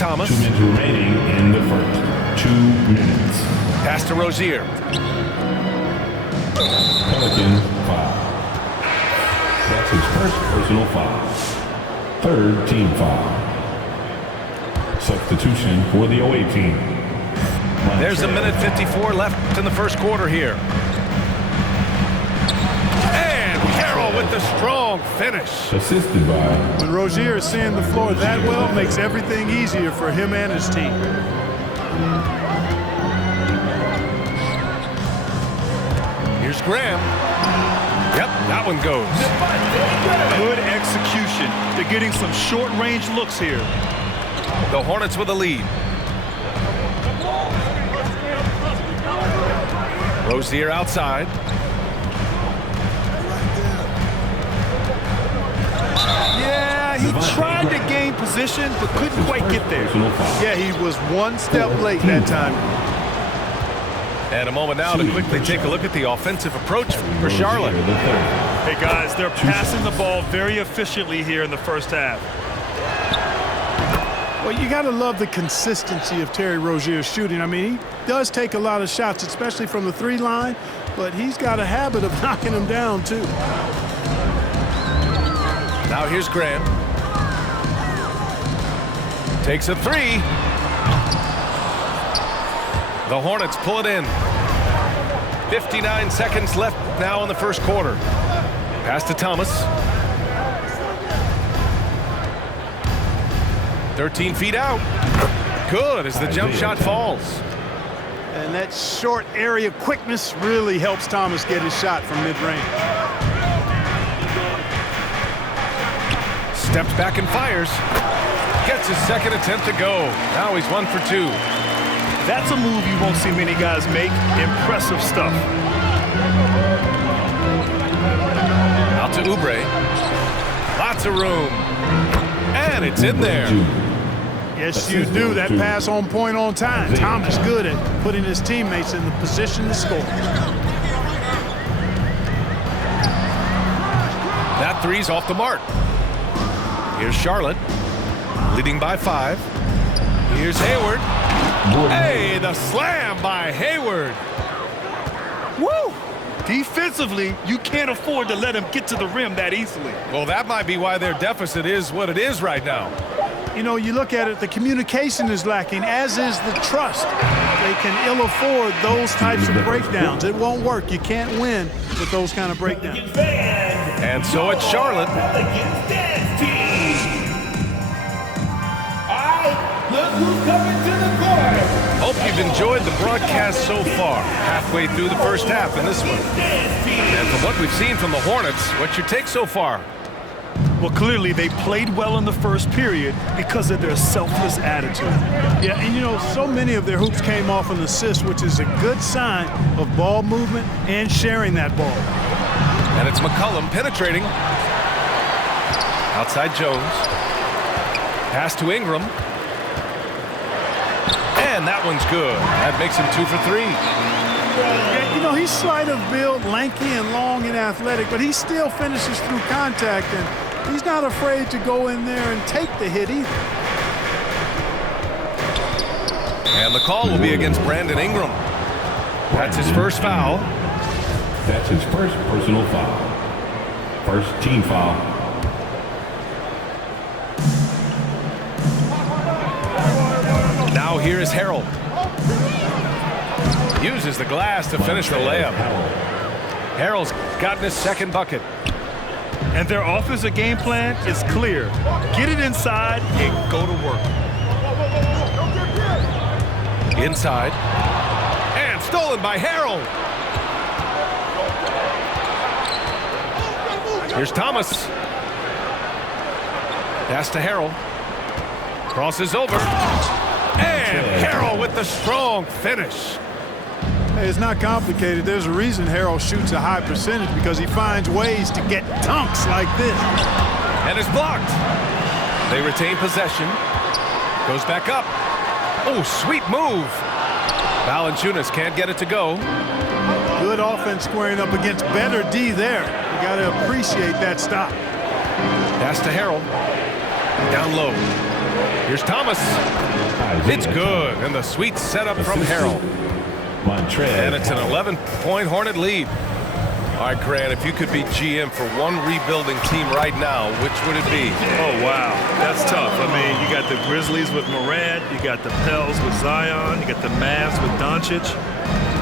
Thomas. 2 minutes remaining in the first. 2 minutes. Pass to Rozier. Pelicans foul. That's his first personal foul. Third team foul. Substitution for the away team. There's a minute 54 left in the first quarter here. And Harrell with the strong finish. Assisted by. When Rozier is seeing the floor that well, it makes everything easier for him and his team. Here's Graham. Yep, that one goes. Good execution. They're getting some short-range looks here. The Hornets with a lead. Rozier outside. Yeah, he tried to gain position, but couldn't quite get there. Yeah, he was one step late that time. And a moment now to quickly take a look at the offensive approach for Charlotte. Hey, guys, they're passing the ball very efficiently here in the first half. Well, you got to love the consistency of Terry Rozier's shooting. I mean, he does take a lot of shots, especially from the three line, but he's got a habit of knocking them down, too. Now here's Graham. Takes a three. The Hornets pull it in. 59 seconds left now in the first quarter. Pass to Thomas. 13 feet out. Good as the jump shot falls. And that short area quickness really helps Thomas get his shot from mid-range. Steps back and fires. Gets his second attempt to go. Now he's 1 for 2. That's a move you won't see many guys make. Impressive stuff. Out to Oubre. Lots of room. And it's in there. Yes, you do. That pass on point on time. Thomas good at putting his teammates in the position to score. That three's off the mark. Here's Charlotte, leading by 5. Here's Hayward. Hey, the slam by Hayward. Woo! Defensively, you can't afford to let him get to the rim that easily. Well, that might be why their deficit is what it is right now. You know, you look at it, the communication is lacking, as is the trust. They can ill afford those types of breakdowns. It won't work. You can't win with those kind of breakdowns. And so it's Charlotte. Hope you've enjoyed the broadcast so far. Halfway through the first half in this one. And from what we've seen from the Hornets, what's your take so far? Well, clearly they played well in the first period because of their selfless attitude. Yeah, and you know, so many of their hoops came off an assist, which is a good sign of ball movement and sharing that ball. And it's McCollum penetrating. Outside Jones. Pass to Ingram. And that one's good. That makes him 2 for 3. Yeah, you know, he's slight of build, lanky and long and athletic, but he still finishes through contact, and he's not afraid to go in there and take the hit either. And the call will be against Brandon Ingram. That's his first foul. That's his first personal foul. First team foul. Now here is Harold. Uses the glass to finish the layup. Harold's gotten his second bucket. And their offensive game plan is clear. Get it inside and go to work. Inside. And stolen by Harold. Here's Thomas. Pass to Harold. Crosses over. And Harold with the strong finish. Hey, it's not complicated. There's a reason Harold shoots a high percentage, because he finds ways to get dunks like this. And it's blocked. They retain possession. Goes back up. Oh, sweet move. Valanciunas can't get it to go. Good offense squaring up against better D there. You got to appreciate that stop. Pass to Harold. Down low. Here's Thomas. It's good, and the sweet setup from Harrell. And it's an 11-point Hornet lead. All right, Grant, if you could be GM for one rebuilding team right now, which would it be? Oh, wow. That's tough. I mean, you got the Grizzlies with Morant. You got the Pels with Zion. You got the Mavs with Doncic.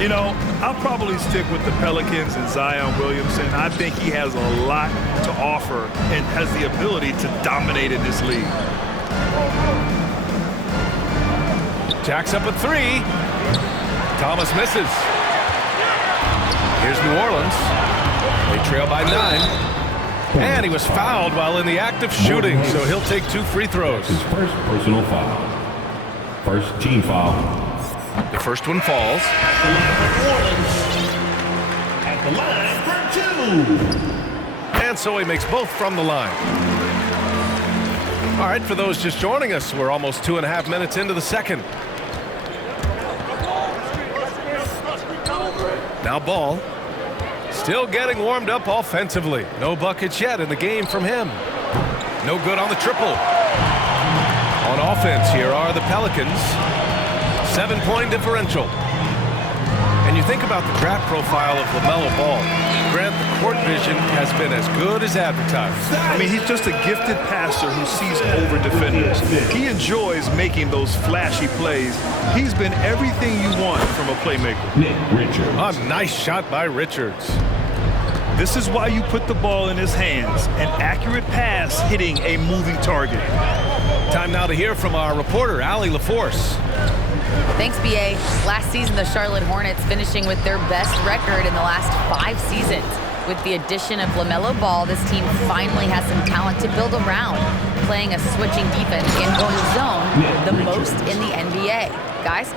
You know, I'll probably stick with the Pelicans and Zion Williamson. I think he has a lot to offer and has the ability to dominate in this league. Jacks up at 3. Thomas misses. Here's New Orleans. They trail by 9. And he was fouled while in the act of shooting, so he'll take 2 free throws. His first personal foul. First team foul. The first one falls. At the line for 2. And so he makes both from the line. All right, for those just joining us, we're almost 2.5 minutes into the second. Now Ball. Still getting warmed up offensively. No buckets yet in the game from him. No good on the triple. On offense, here are the Pelicans. 7-point differential. And you think about the draft profile of LaMelo Ball. Grant, the court vision has been as good as advertised. I mean, he's just a gifted passer who sees over defenders. He enjoys making those flashy plays. He's been everything you want from a playmaker. Nick Richards. A nice shot by Richards. This is why you put the ball in his hands. An accurate pass hitting a moving target. Time now to hear from our reporter, Allie LaForce. Thanks, BA. Last season, the Charlotte Hornets finishing with their best record in the last 5 seasons. With the addition of LaMelo Ball, this team finally has some talent to build around, playing a switching defense and going zone the most in the NBA. Guys?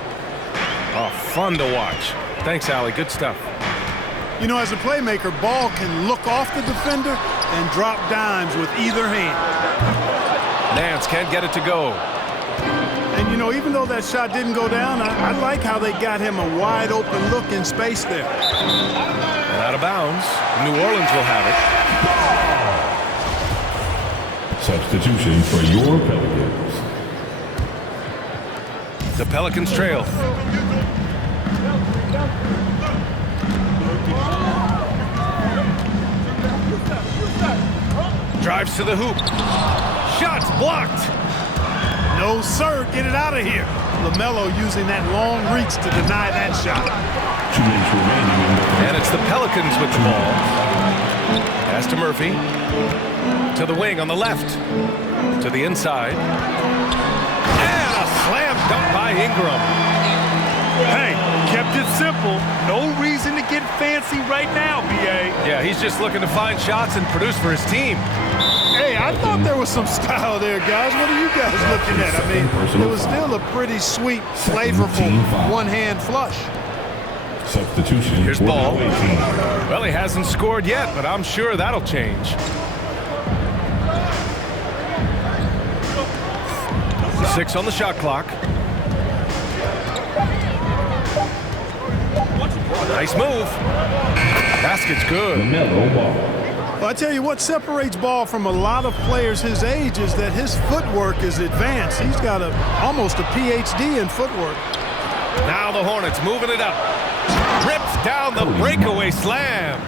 Oh, fun to watch. Thanks, Allie. Good stuff. You know, as a playmaker, Ball can look off the defender and drop dimes with either hand. Nance can't get it to go. And, you know, even though that shot didn't go down, I like how they got him a wide open look in space there. And out of bounds. New Orleans will have it. Substitution for your Pelicans. The Pelicans trail. Drives to the hoop. Shots blocked. No, sir. Get it out of here. LaMelo using that long reach to deny that shot. 2 minutes remaining in the And it's the Pelicans with the ball. Pass to Murphy. To the wing on the left. To the inside. And a slam dunk by Ingram. Hey, kept it simple. No reason to get fancy right now, BA. Yeah, he's just looking to find shots and produce for his team. Hey, I thought there was some style there, guys. What are you guys looking at? I mean, it was still a pretty sweet, flavorful one-hand flush. substitution. Here's Ball. Well, he hasn't scored yet, but I'm sure that'll change. 6 on the shot clock. Nice move. Basket's good. Well, I tell you what separates Ball from a lot of players his age is that his footwork is advanced. He's got almost a PhD in footwork. Now the Hornets moving it up. Rips down the breakaway slam.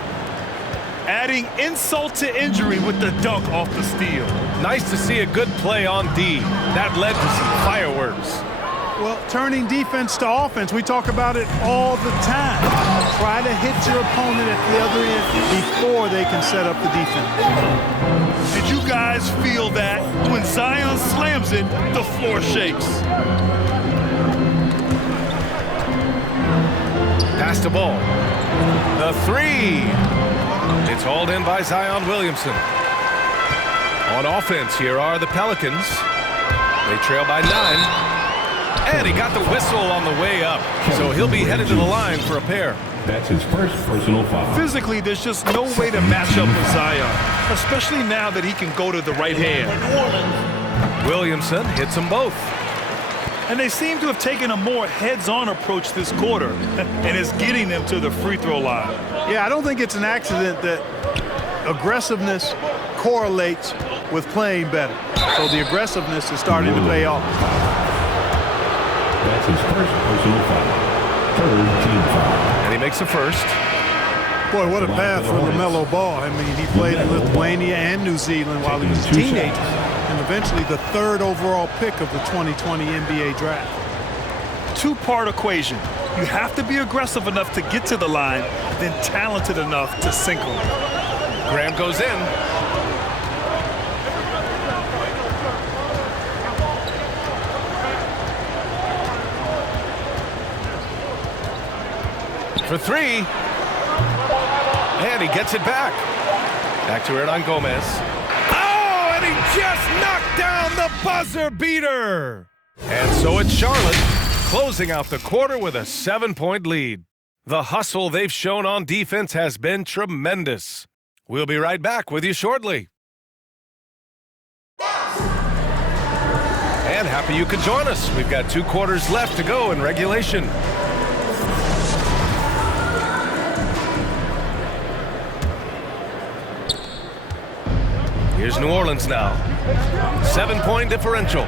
Adding insult to injury with the dunk off the steal. Nice to see a good play on D. That led to some fireworks. Well, turning defense to offense, we talk about it all the time. Try to hit your opponent at the other end before they can set up the defense. Did you guys feel that? When Zion slams it, the floor shakes. Pass to Ball. The 3. It's hauled in by Zion Williamson. On offense, here are the Pelicans. They trail by 9. And he got the whistle on the way up, so he'll be headed to the line for a pair. That's his first personal foul. Physically, there's just no way to match up with Zion, especially now that he can go to the right hand. Williamson hits them both. And they seem to have taken a more heads-on approach this quarter, and it's getting them to the free throw line. Yeah, I don't think it's an accident that aggressiveness correlates with playing better. So the aggressiveness is starting to pay off. That's his first personal foul. Third team foul. And he makes the first. Boy, what a path for LaMelo Ball. I mean, he played in Lithuania and New Zealand while he was a teenager, and eventually the 3rd overall pick of the 2020 NBA draft. Two-part equation. You have to be aggressive enough to get to the line, then talented enough to sink them. Graham goes in. For 3. And he gets it back. Back to Hernan Gomez. Oh, and he just knocked down the buzzer beater. And so it's Charlotte closing out the quarter with a 7-point lead. The hustle they've shown on defense has been tremendous. We'll be right back with you shortly. And happy you could join us. We've got 2 quarters left to go in regulation. Here's New Orleans now. 7-point differential.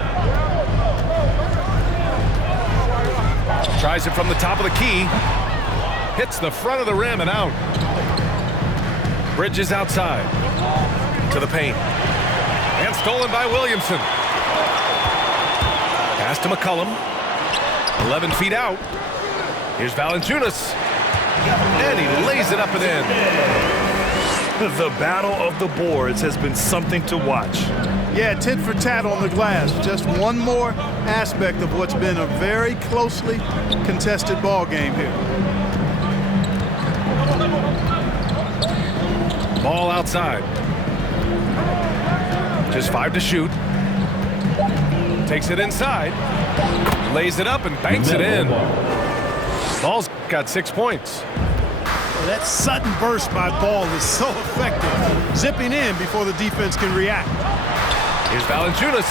Tries it from the top of the key. Hits the front of the rim and out. Bridges outside. To the paint. And stolen by Williamson. Pass to McCollum. 11 feet out. Here's Valanciunas. And he lays it up and in. The battle of the boards has been something to watch. Yeah, tit for tat on the glass. Just one more aspect of what's been a very closely contested ball game here. Ball outside. Just 5 to shoot. Takes it inside. Lays it up and banks it in. Ball's got 6 points. That sudden burst by Ball is so effective. Zipping in before the defense can react. Here's Valanciunas.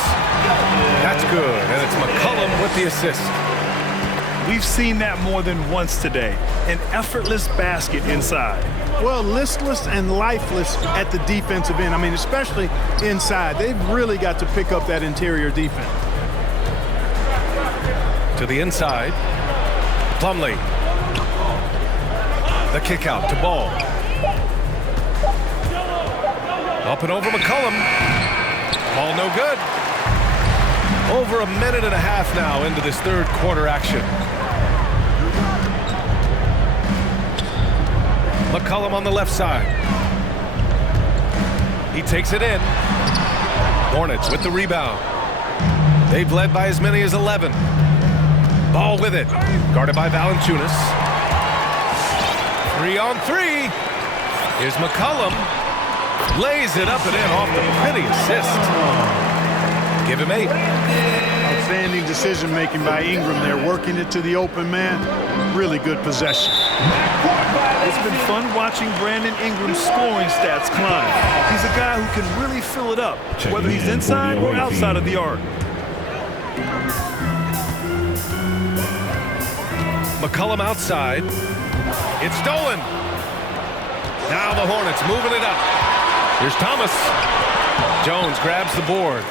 That's good. And it's McCollum with the assist. We've seen that more than once today. An effortless basket inside. Well, listless and lifeless at the defensive end. I mean, especially inside. They've really got to pick up that interior defense. To the inside. Plumlee. The kick out to Ball. Up and over McCollum. Ball no good. Over a minute and a half now into this 3rd quarter action. McCollum on the left side. He takes it in. Hornets with the rebound. They've led by as many as 11. Ball with it. Guarded by Valanciunas. 3 on 3. Here's McCollum. Lays it up and in off the pretty assist. Give him 8. Outstanding decision-making by Ingram there, working it to the open man. Really good possession. It's been fun watching Brandon Ingram's scoring stats climb. He's a guy who can really fill it up, whether he's inside or outside of the arc. McCollum outside. It's stolen. Now the Hornets moving it up. Here's Thomas. Jones grabs the board.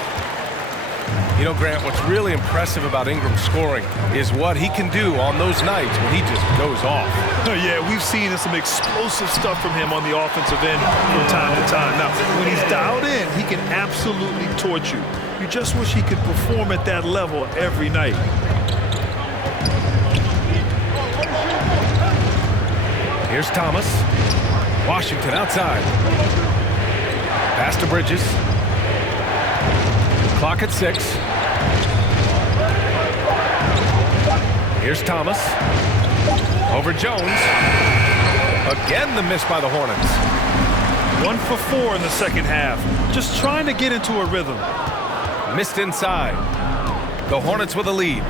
You know, Grant, what's really impressive about Ingram's scoring is what he can do on those nights when he just goes off. Yeah, we've seen some explosive stuff from him on the offensive end from time to time. Now, when he's dialed in, he can absolutely torch you. You just wish he could perform at that level every night. Here's Thomas. Washington outside. Pass to Bridges. Clock at 6. Here's Thomas. Over Jones. Again the miss by the Hornets. 1 for 4 in the second half. Just trying to get into a rhythm. Missed inside. The Hornets with a lead.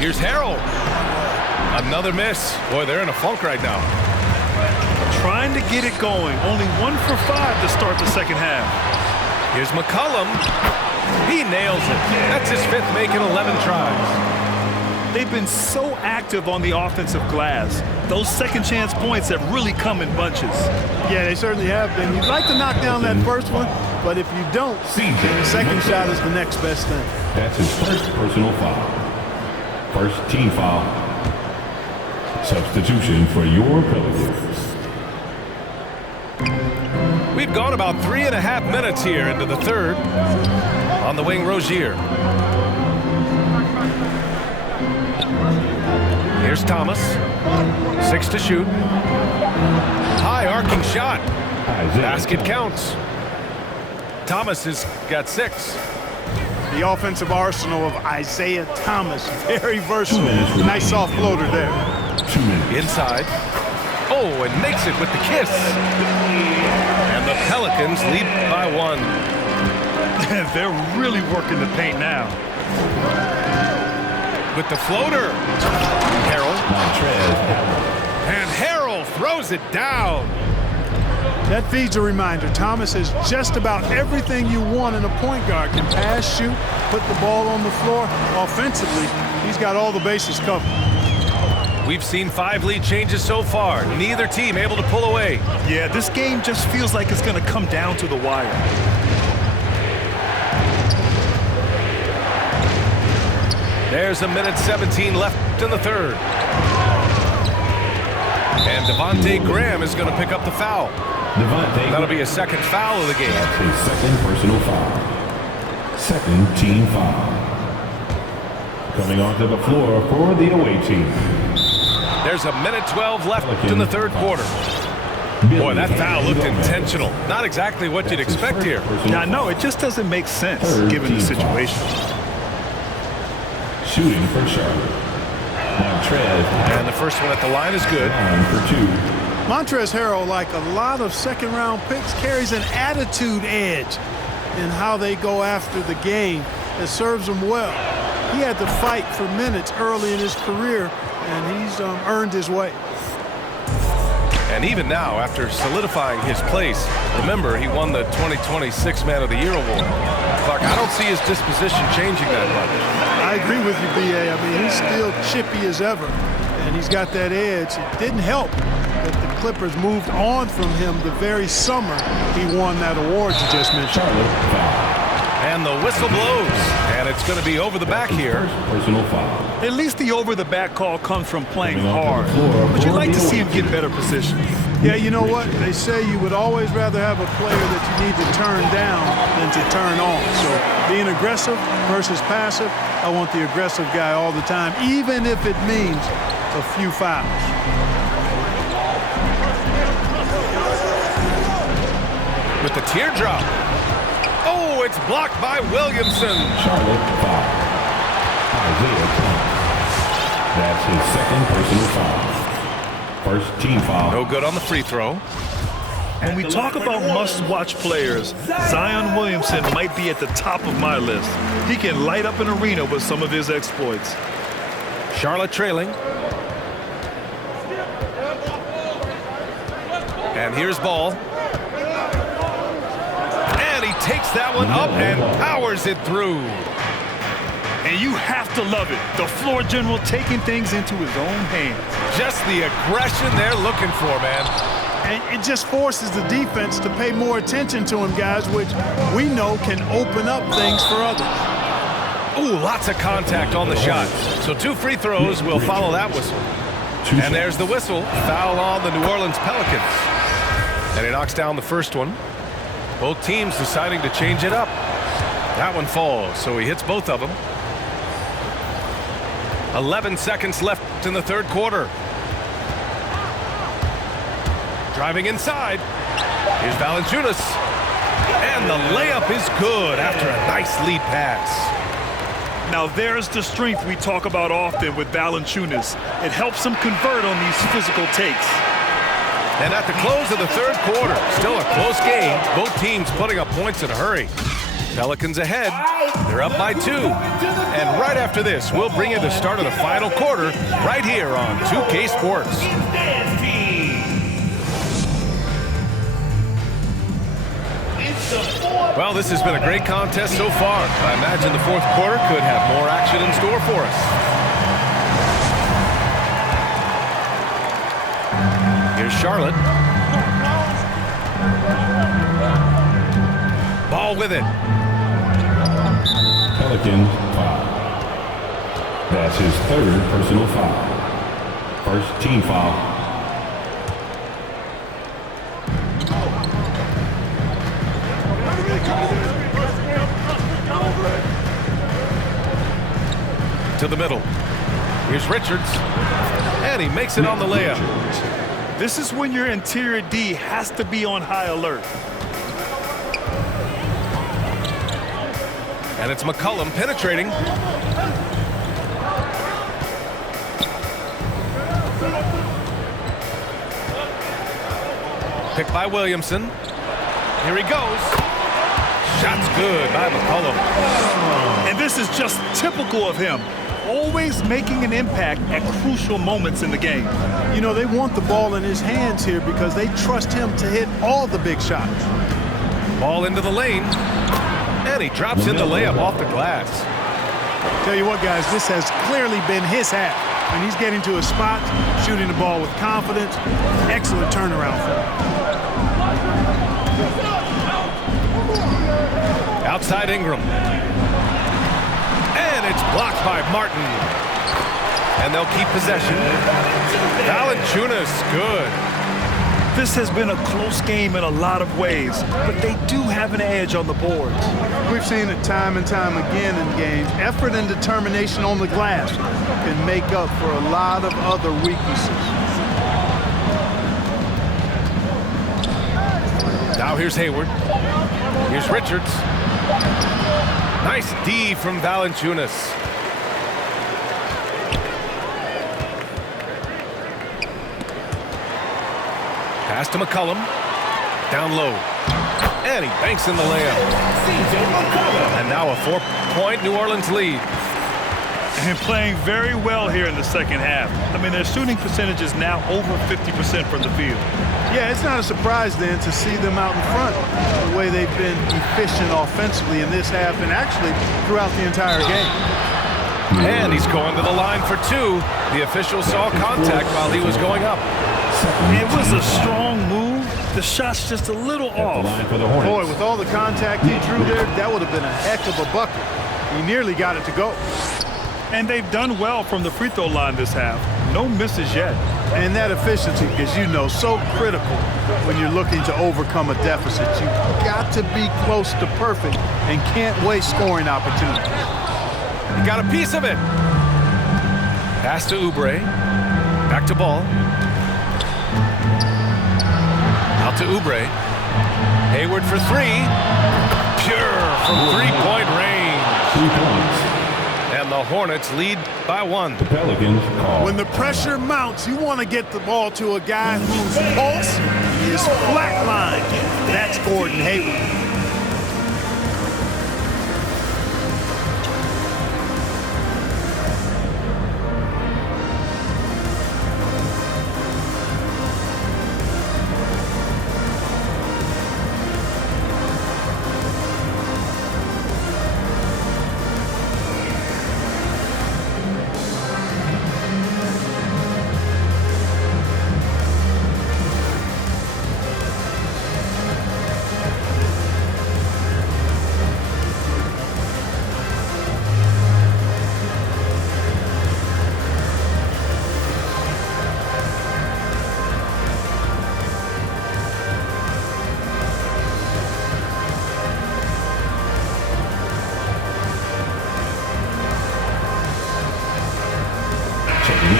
Here's Harrell. Another miss. Boy, they're in a funk right now. Trying to get it going. Only 1 for 5 to start the second half. Here's McCollum. He nails it. That's his 5th make in 11 tries. They've been so active on the offensive glass. Those second chance points have really come in bunches. Yeah, they certainly have been. You'd like to knock down that first one, but if you don't, the second shot is the next best thing. That's his first personal foul. First team foul. Substitution for your Pelicans. We've gone about 3.5 minutes here into the third. On the wing, Rozier. Here's Thomas. 6 to shoot. High arcing shot. Basket counts. Thomas has got 6. The offensive arsenal of Isaiah Thomas. Very versatile. Nice soft floater there. 2 minutes. Inside. Oh, and makes it with the kiss. And the Pelicans lead by 1. They're really working the paint now. With the floater. Harrell. And Harrell throws it down. That feeds a reminder. Thomas has just about everything you want in a point guard. Can pass, shoot, put the ball on the floor. Offensively, he's got all the bases covered. We've seen 5 lead changes so far. Neither team able to pull away. Yeah, this game just feels like it's going to come down to the wire. There's 1:17 left in the third. And Devontae Graham is going to pick up the foul. That'll be his second foul of the game. That's his second personal foul. Second team foul. Coming onto the floor for the away team. There's 1:12 left in the third quarter. Boy, that foul looked intentional. Not exactly what you'd expect here. Now, no, it just doesn't make sense given the situation. Shooting for Charlotte. Montrez. And the first one at the line is good. For 2. Montrezl Harrell, like a lot of second-round picks, carries an attitude edge in how they go after the game that serves him well. He had to fight for minutes early in his career, and he's earned his way. And even now, after solidifying his place, remember, he won the 2020 Sixth Man of the Year award. Clark, I don't see his disposition changing that much. I agree with you, B.A. I mean, he's still chippy as ever, and he's got that edge. It didn't help that the Clippers moved on from him the very summer he won that award you just mentioned. And the whistle blows, and it's going to be over the back here. Personal foul. At least the over-the-back call comes from playing hard. But you'd like to see him get better position. Yeah, you know what? They say you would always rather have a player that you need to turn down than to turn on. So being aggressive versus passive, I want the aggressive guy all the time, even if it means a few fouls. With the teardrop. Oh, it's blocked by Williamson. Charlotte foul. Isaiah Thomas. That's his second personal foul. First team foul. No good on the free throw. When we talk about must-watch players, Zion Williamson might be at the top of my list. He can light up an arena with some of his exploits. Charlotte trailing. And here's Ball. And he takes that one up and powers it through. And you have to love it. The floor general taking things into his own hands. Just the aggression they're looking for, man. And it just forces the defense to pay more attention to him, guys, which we know can open up things for others. Ooh, lots of contact on the shot. So 2 free throws will follow that whistle. And there's the whistle. Foul on the New Orleans Pelicans. And he knocks down the first one. Both teams deciding to change it up. That one falls, so he hits both of them. 11 seconds left in the third quarter. Driving inside. Here's Valanciunas. And the layup is good after a nice lead pass. Now there's the strength we talk about often with Valanciunas. It helps him convert on these physical takes. And at the close of the third quarter, still a close game. Both teams putting up points in a hurry. Pelicans ahead. They're up by 2. And right after this, we'll bring you the start of the final quarter right here on 2K Sports. Well, this has been a great contest so far. I imagine the fourth quarter could have more action in store for us. Here's Charlotte. Ball with it. Pelicans foul. That's his third personal foul. First team foul. To the middle. Here's Richards. And he makes it on the layup. This is when your interior D has to be on high alert. And it's McCollum penetrating. Picked by Williamson. Here he goes. Shot's good by McCollum. And this is just typical of him. Always making an impact at crucial moments in the game. You know, they want the ball in his hands here because they trust him to hit all the big shots. Ball into the lane. And he drops in the layup off the glass. Tell you what, guys, this has clearly been his half. When he's getting to a spot, shooting the ball with confidence, excellent turnaround for him. Outside Ingram. And it's blocked by Martin. And they'll keep possession. Valanciunas, good. This has been a close game in a lot of ways, but they do have an edge on the boards. We've seen it time and time again in games. Effort and determination on the glass can make up for a lot of other weaknesses. Now here's Hayward. Here's Richards. Nice D from Valanciunas. Pass to McCollum. Down low. And he banks in the layup. And now a 4-point New Orleans lead. And playing very well here in the second half. I mean, their shooting percentage is now over 50% from the field. Yeah, it's not a surprise then to see them out in front the way they've been efficient offensively in this half and actually throughout the entire game. And he's going to the line for two. The official saw contact while he was going up. It was a strong move. The shot's just a little off. Boy, with all the contact he drew there, that would have been a heck of a bucket. He nearly got it to go. And they've done well from the free throw line this half. No misses yet. And that efficiency, as you know, so critical when you're looking to overcome a deficit. You've got to be close to perfect and can't waste scoring opportunities. He got a piece of it. Pass to Oubre. Back to Ball. Out to Oubre. Hayward for three. Pure from three-point range. 3 points. And the Hornets lead by one. The Pelicans call. When the pressure mounts, you want to get the ball to a guy whose pulse is flatlined. That's Gordon Hayward.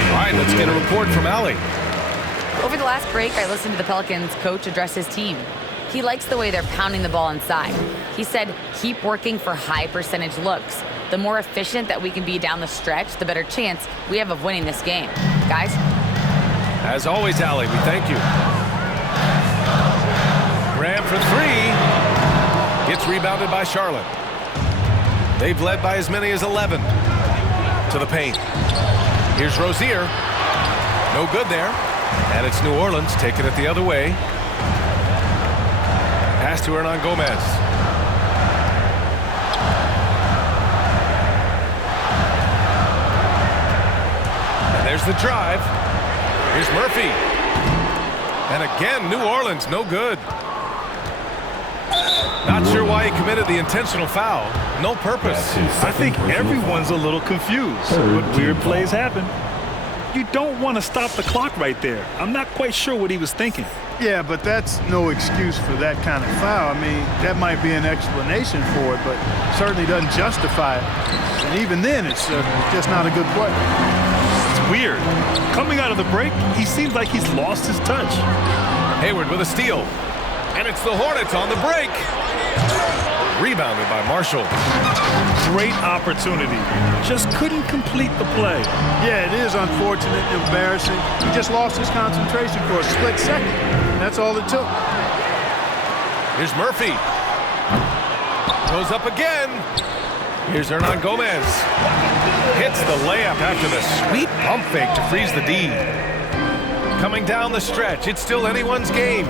All right, let's get a report from Allie. Over the last break, I listened to the Pelicans coach address his team. He likes the way they're pounding the ball inside. He said, keep working for high percentage looks. The more efficient that we can be down the stretch, the better chance we have of winning this game. Guys? As always, Allie, we thank you. Graham for three. Gets rebounded by Charlotte. They've led by as many as 11. To the paint. Here's Rozier. No good there. And it's New Orleans taking it the other way. Pass to Hernan Gomez. And there's the drive. Here's Murphy. And again, New Orleans, no good. Not sure why he committed the intentional foul. No purpose. I think everyone's a little confused, but weird plays happen. You don't want to stop the clock right there. I'm not quite sure what he was thinking. Yeah, but that's no excuse for that kind of foul. I mean, that might be an explanation for it, but certainly doesn't justify it. And even then, it's just not a good play. It's weird. Coming out of the break, he seems like he's lost his touch. Hayward with a steal. And it's the Hornets on the break. Rebounded by Marshall. Great opportunity. Just couldn't complete the play. Yeah, it is unfortunate, embarrassing. He just lost his concentration for a split second. That's all it took. Here's Murphy. Goes up again. Here's Hernan Gomez. Hits the layup after the sweet pump fake to freeze the D. Coming down the stretch, it's still anyone's game.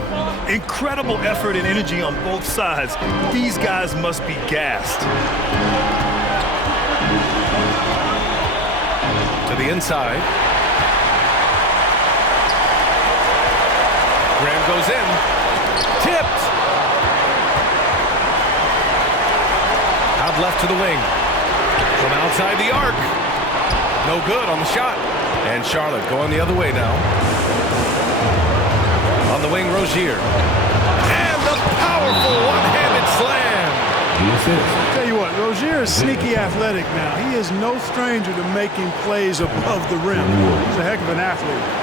Incredible effort and energy on both sides. These guys must be gassed. To the inside. Graham goes in. Tipped. Out left to the wing. From outside the arc. No good on the shot. And Charlotte going the other way now. On the wing, Rozier. And the powerful one-handed slam. Tell you what, Rozier is sneaky athletic now. He is no stranger to making plays above the rim. He's a heck of an athlete.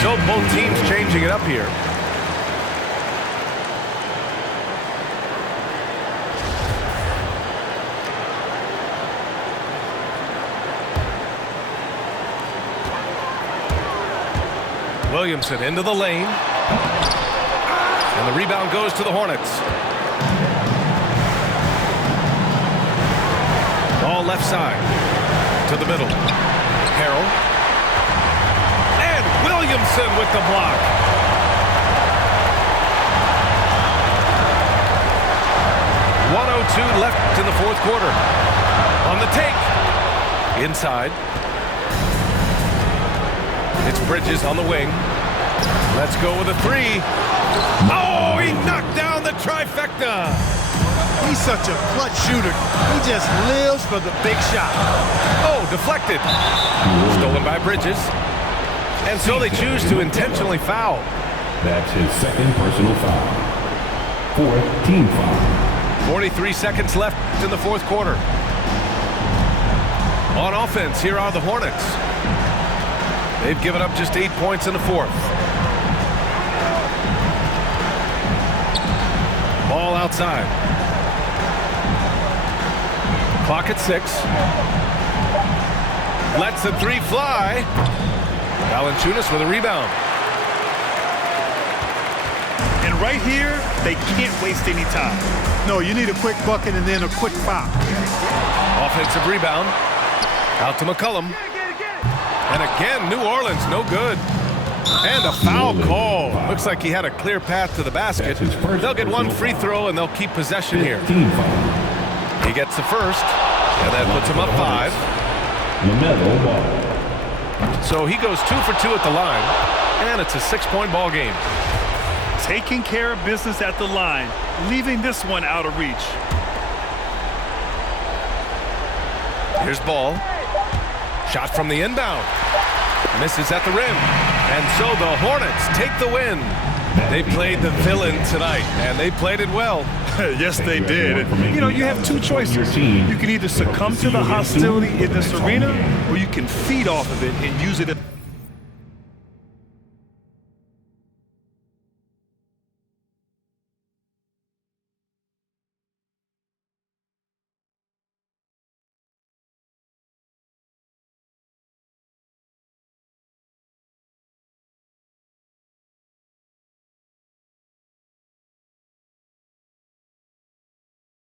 So both teams changing it up here. Williamson into the lane. And the rebound goes to the Hornets. Ball left side. To the middle. Harrell. Williamson with the block. .102 left in the fourth quarter. On the take. Inside. It's Bridges on the wing. Let's go with a three. Oh, he knocked down the trifecta. He's such a clutch shooter. He just lives for the big shot. Oh, deflected. Stolen by Bridges. And so they choose to intentionally foul. That's his second personal foul. Fourth team foul. 43 seconds left in the fourth quarter. On offense, here are the Hornets. They've given up just 8 points in the fourth. Ball outside. Clock at 6. Lets the three fly. Valanciunas with a rebound. And right here, they can't waste any time. No, you need a quick bucket and then a quick foul. Offensive rebound. Out to McCollum. And again, New Orleans, no good. And a foul call. Looks like he had a clear path to the basket. They'll get one free throw and they'll keep possession here. He gets the first, and that puts him up 5. LaMelo Ball. So he goes 2 for 2 at the line, and it's a 6-point ball game. Taking care of business at the line, leaving this one out of reach. Here's Ball. Shot from the inbound. Misses at the rim. And so the Hornets take the win. They played the villain tonight, and they played it well. Yes, they did. And, you know, you have two choices. You can either succumb to the hostility in this arena, or you can feed off of it and use it